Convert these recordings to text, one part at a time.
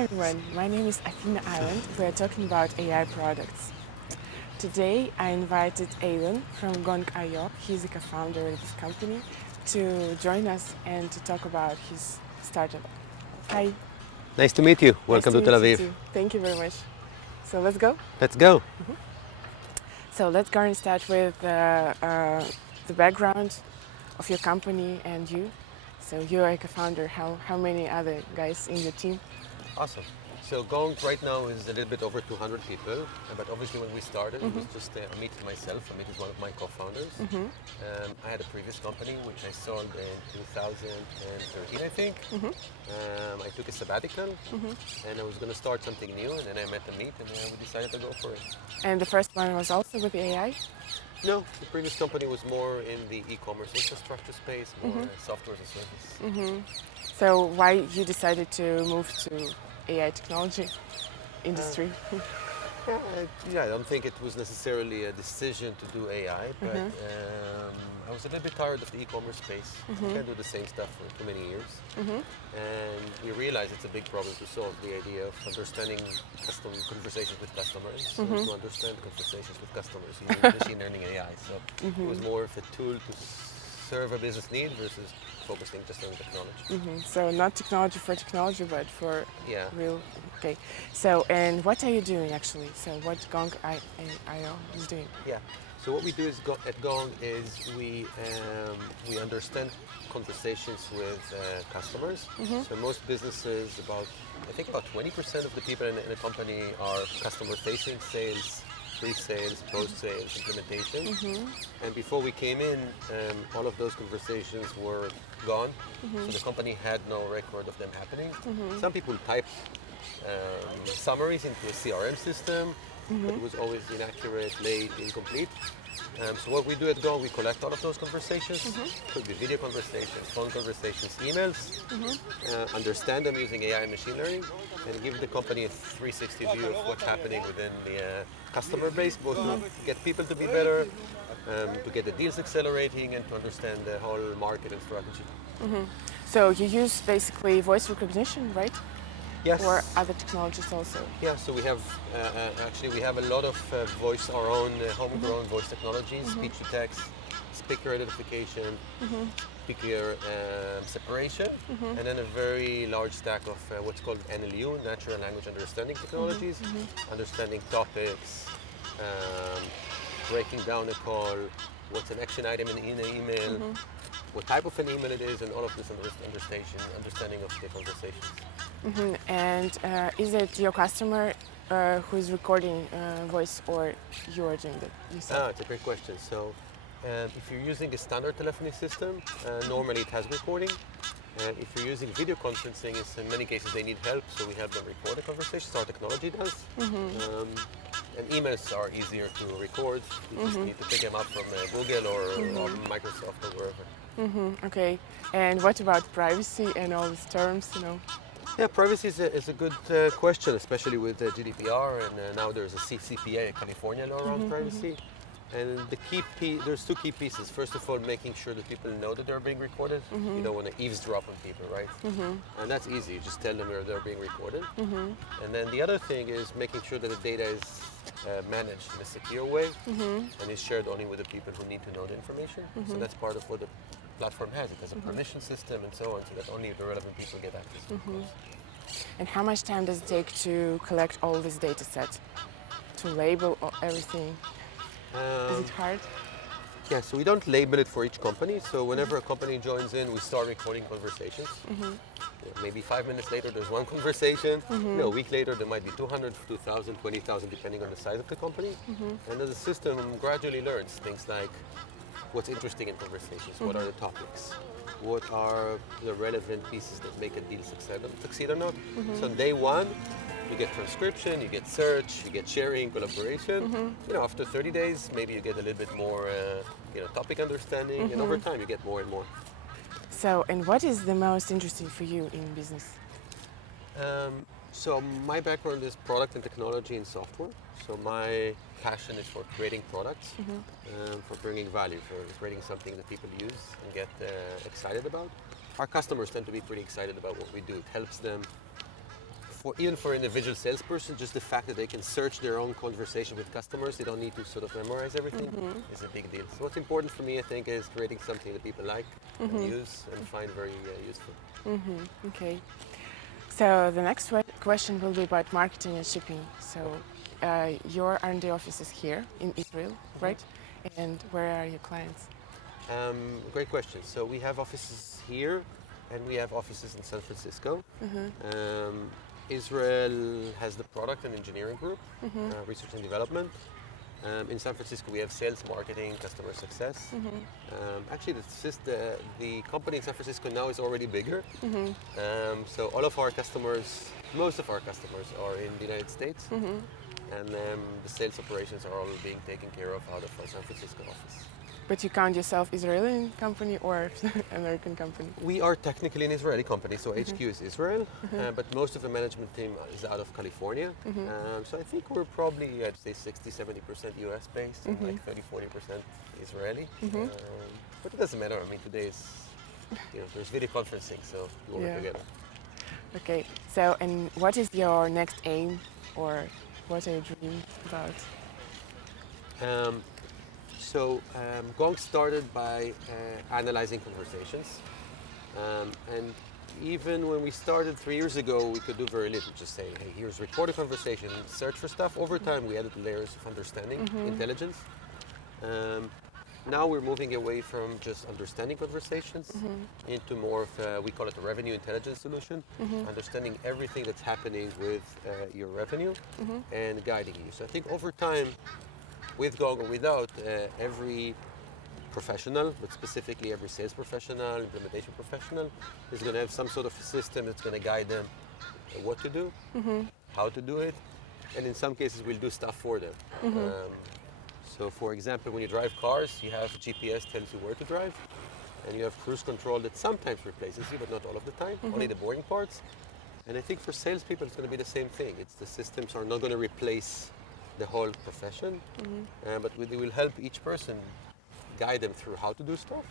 everyone, my name is Eilon. We are talking about AI products. Today I invited Eilon from GONGIO, he's a co-founder of this company, to join us and to talk about his startup. Hi. Nice to meet you. Welcome to Tel Nice to meet Aviv. you too. Thank you very much. So let's go. Let's go. So let's go and start with the background of your company and you. So you're a co-founder. How many other guys in your team? Awesome. So Gong right now is a little bit over 200 people, but obviously when we started, it was just Amit and myself. Amit is one of my co-founders. I had a previous company which I sold in 2013, I think. I took a sabbatical, and I was going to start something new, and then I met Amit, and we decided to go for it. And the first one was also with AI? No, the previous company was more in the e-commerce infrastructure space, more software as a service. So why you decided to move to AI technology industry? I don't think it was necessarily a decision to do AI, but I was a little bit tired of the e-commerce space. I can't do the same stuff for too many years. And we realized it's a big problem to solve, the idea of understanding conversations with customers, and to understand conversations with customers using machine learning AI. So it was more of a tool to serve a business need versus focusing just on technology. So not technology for technology, but for Yeah. real. Okay. So and what are you doing actually? So what GONGIO is doing? Yeah. So what we do at Gong is we understand conversations with customers. So most businesses, I think about 20% of the people in a company are customer-facing, sales, pre-sales, post-sales, implementation. And before we came in, all of those conversations were gone. So the company had no record of them happening. Some people type summaries into a CRM system, but it was always inaccurate, late, incomplete. So what we do at Go, we collect all of those conversations. Could be video conversations, phone conversations, emails, understand them using AI and machine learning, and give the company a 360 view of what's happening within the customer base, both to get people to be better, to get the deals accelerating, and to understand the whole market and strategy. So you use basically voice recognition, right? Yes. Or other technologies also? Yeah, so we have we have a lot of our own homegrown voice technologies, speech to text, speaker identification, speaker separation, and then a very large stack of what's called NLU, natural language understanding technologies, understanding topics, breaking down a call, what's an action item in an email, what type of an email it is, and all of this understanding of the conversations. And is it your customer who is recording voice, or you are doing that yourself? It's a great question. So if you're using a standard telephony system, normally it has recording. If you're using video conferencing, in many cases they need help, so we have them record the conversations. Our technology does. And emails are easier to record. You just need to pick them up from Google or Microsoft or wherever. Okay. And what about privacy and all these terms, Yeah, privacy is a good question, especially with GDPR, and now there's a CCPA, a California law around privacy. And there's two key pieces. First of all, making sure that people know that they're being recorded. You don't want to eavesdrop on people, right? And that's easy. You just tell them they're being recorded. And then the other thing is making sure that the data is managed in a secure way and is shared only with the people who need to know the information. So that's part of what the platform has. It has a permission system and so on, so that only the relevant people get access to it. And how much time does it take to collect all this data set, to label everything? Is it hard? Yeah, so we don't label it for each company. So whenever a company joins in, we start recording conversations. Maybe 5 minutes later, there's one conversation. A week later, there might be 200, 2,000, 20,000, depending on the size of the company. And then the system gradually learns things like what's interesting in conversations, what are the topics, what are the relevant pieces that make a deal succeed or not. So on day one, you get transcription, you get search, you get sharing, collaboration. After 30 days, maybe you get a little bit more topic understanding, and over time you get more and more. So, and what is the most interesting for you in business? So my background is product and technology and software. So my passion is for creating products, for bringing value, for creating something that people use and get excited about. Our customers tend to be pretty excited about what we do. It helps them even for an individual salesperson, just the fact that they can search their own conversation with customers, they don't need to sort of memorize everything, is a big deal. So what's important for me, I think, is creating something that people like and use and find very useful. Okay. So the next question will be about marketing and shipping. So your R&D office is here in Israel, right? And where are your clients? Great question. So we have offices here and we have offices in San Francisco. Israel has the product and engineering group, research and development. In San Francisco, we have sales, marketing, customer success. Actually, the company in San Francisco now is already bigger. So all of our customers, most of our customers are in the United States. And the sales operations are all being taken care of out of our San Francisco office. But you count yourself Israeli company or American company? We are technically an Israeli company, so HQ is Israel, but most of the management team is out of California. So I think we're probably, I'd say 60-70% US based, and like 30-40% Israeli. But it doesn't matter. I mean, today is, there's video conferencing, so we work together. Okay. So, and what is your next aim, or what are you dreaming about? So Gong started by analyzing conversations, and even when we started 3 years ago, we could do very little. Just say, hey, here's record a conversation, search for stuff. Over time, we added layers of understanding, intelligence. Now we're moving away from just understanding conversations into more of, we call it a revenue intelligence solution, understanding everything that's happening with your revenue and guiding you. So I think over time, with Gong or without, every professional, but specifically every sales professional, implementation professional, is going to have some sort of a system that's going to guide them what to do, how to do it, and in some cases we'll do stuff for them. So for example, when you drive cars, you have GPS tells you where to drive, and you have cruise control that sometimes replaces you, but not all of the time, only the boring parts. And I think for salespeople it's going to be the same thing. It's the systems are not going to replace the whole profession, but they will help each person, guide them through how to do stuff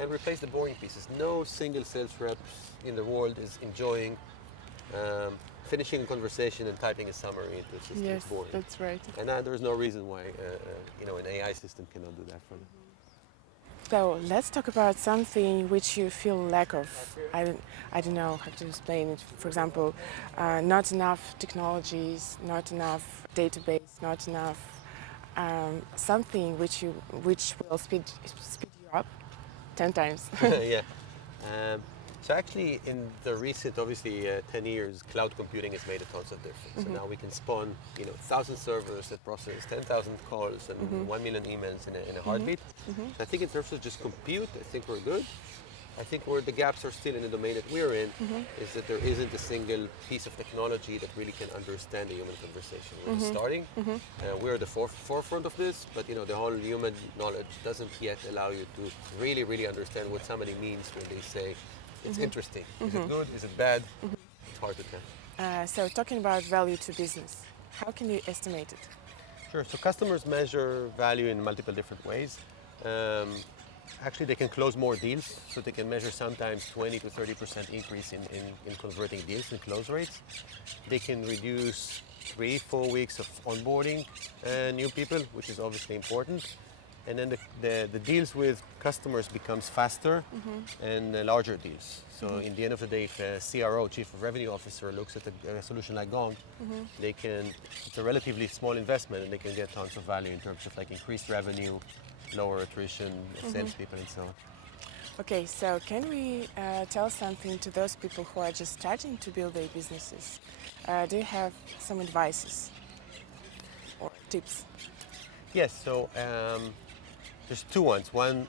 and replace the boring pieces. No single sales rep in the world is enjoying finishing a conversation and typing a summary into a system. Yes, it's boring. that's right. And there's no reason why an AI system cannot do that for them. So let's talk about something which you feel lack of. I don't know how to explain it. For example, not enough technologies, not enough database, not enough something which will speed you up 10 times. Yeah. So actually, in the recent, obviously, 10 years, cloud computing has made a tons of difference. So now we can spawn, 1,000 servers that process 10,000 calls and 1 million emails in a heartbeat. So I think in terms of just compute, I think we're good. I think where the gaps are still in the domain that we're in is that there isn't a single piece of technology that really can understand the human conversation. We're just starting. We're at the forefront of this, but the whole human knowledge doesn't yet allow you to really, really understand what somebody means when they say it's interesting. Is it good? Is it bad? It's hard to tell. So talking about value to business, how can you estimate it? Sure. So customers measure value in multiple different ways. Actually, they can close more deals, so they can measure sometimes 20 to 30% increase in converting deals and close rates. They can reduce 3-4 weeks of onboarding new people, which is obviously important. And then the deals with customers becomes faster and larger deals. So in the end of the day, if a CRO, Chief of Revenue Officer, looks at a solution like Gong, it's a relatively small investment and they can get tons of value in terms of like increased revenue, lower attrition of salespeople and so on. Okay, so can we tell something to those people who are just starting to build their businesses? Do you have some advices or tips? Yes, so there's two ones. One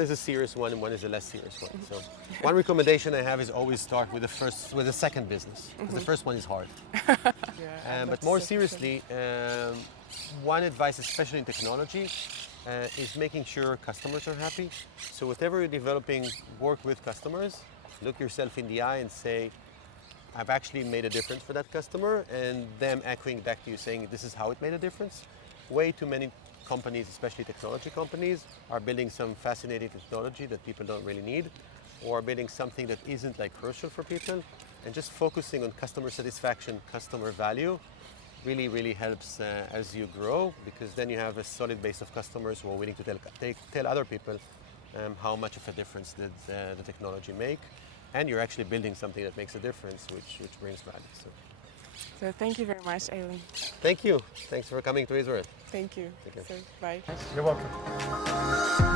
is a serious one and one is a less serious one. So one recommendation I have is always start with the second business, because the first one is hard. But more seriously, one advice, especially in technology, is making sure customers are happy. So whatever you're developing, work with customers, look yourself in the eye and say, I've actually made a difference for that customer, and them echoing back to you saying, this is how it made a difference. Way too many companies, especially technology companies, are building some fascinating technology that people don't really need, or building something that isn't like crucial for people. And just focusing on customer satisfaction, customer value, really helps as you grow, because then you have a solid base of customers who are willing to tell other people how much of a difference did the technology make, and you're actually building something that makes a difference, which brings value. So thank you very much, Eilon. Thank you. Thanks for coming to Israel. Thank you. Thank you. So, bye. You're welcome.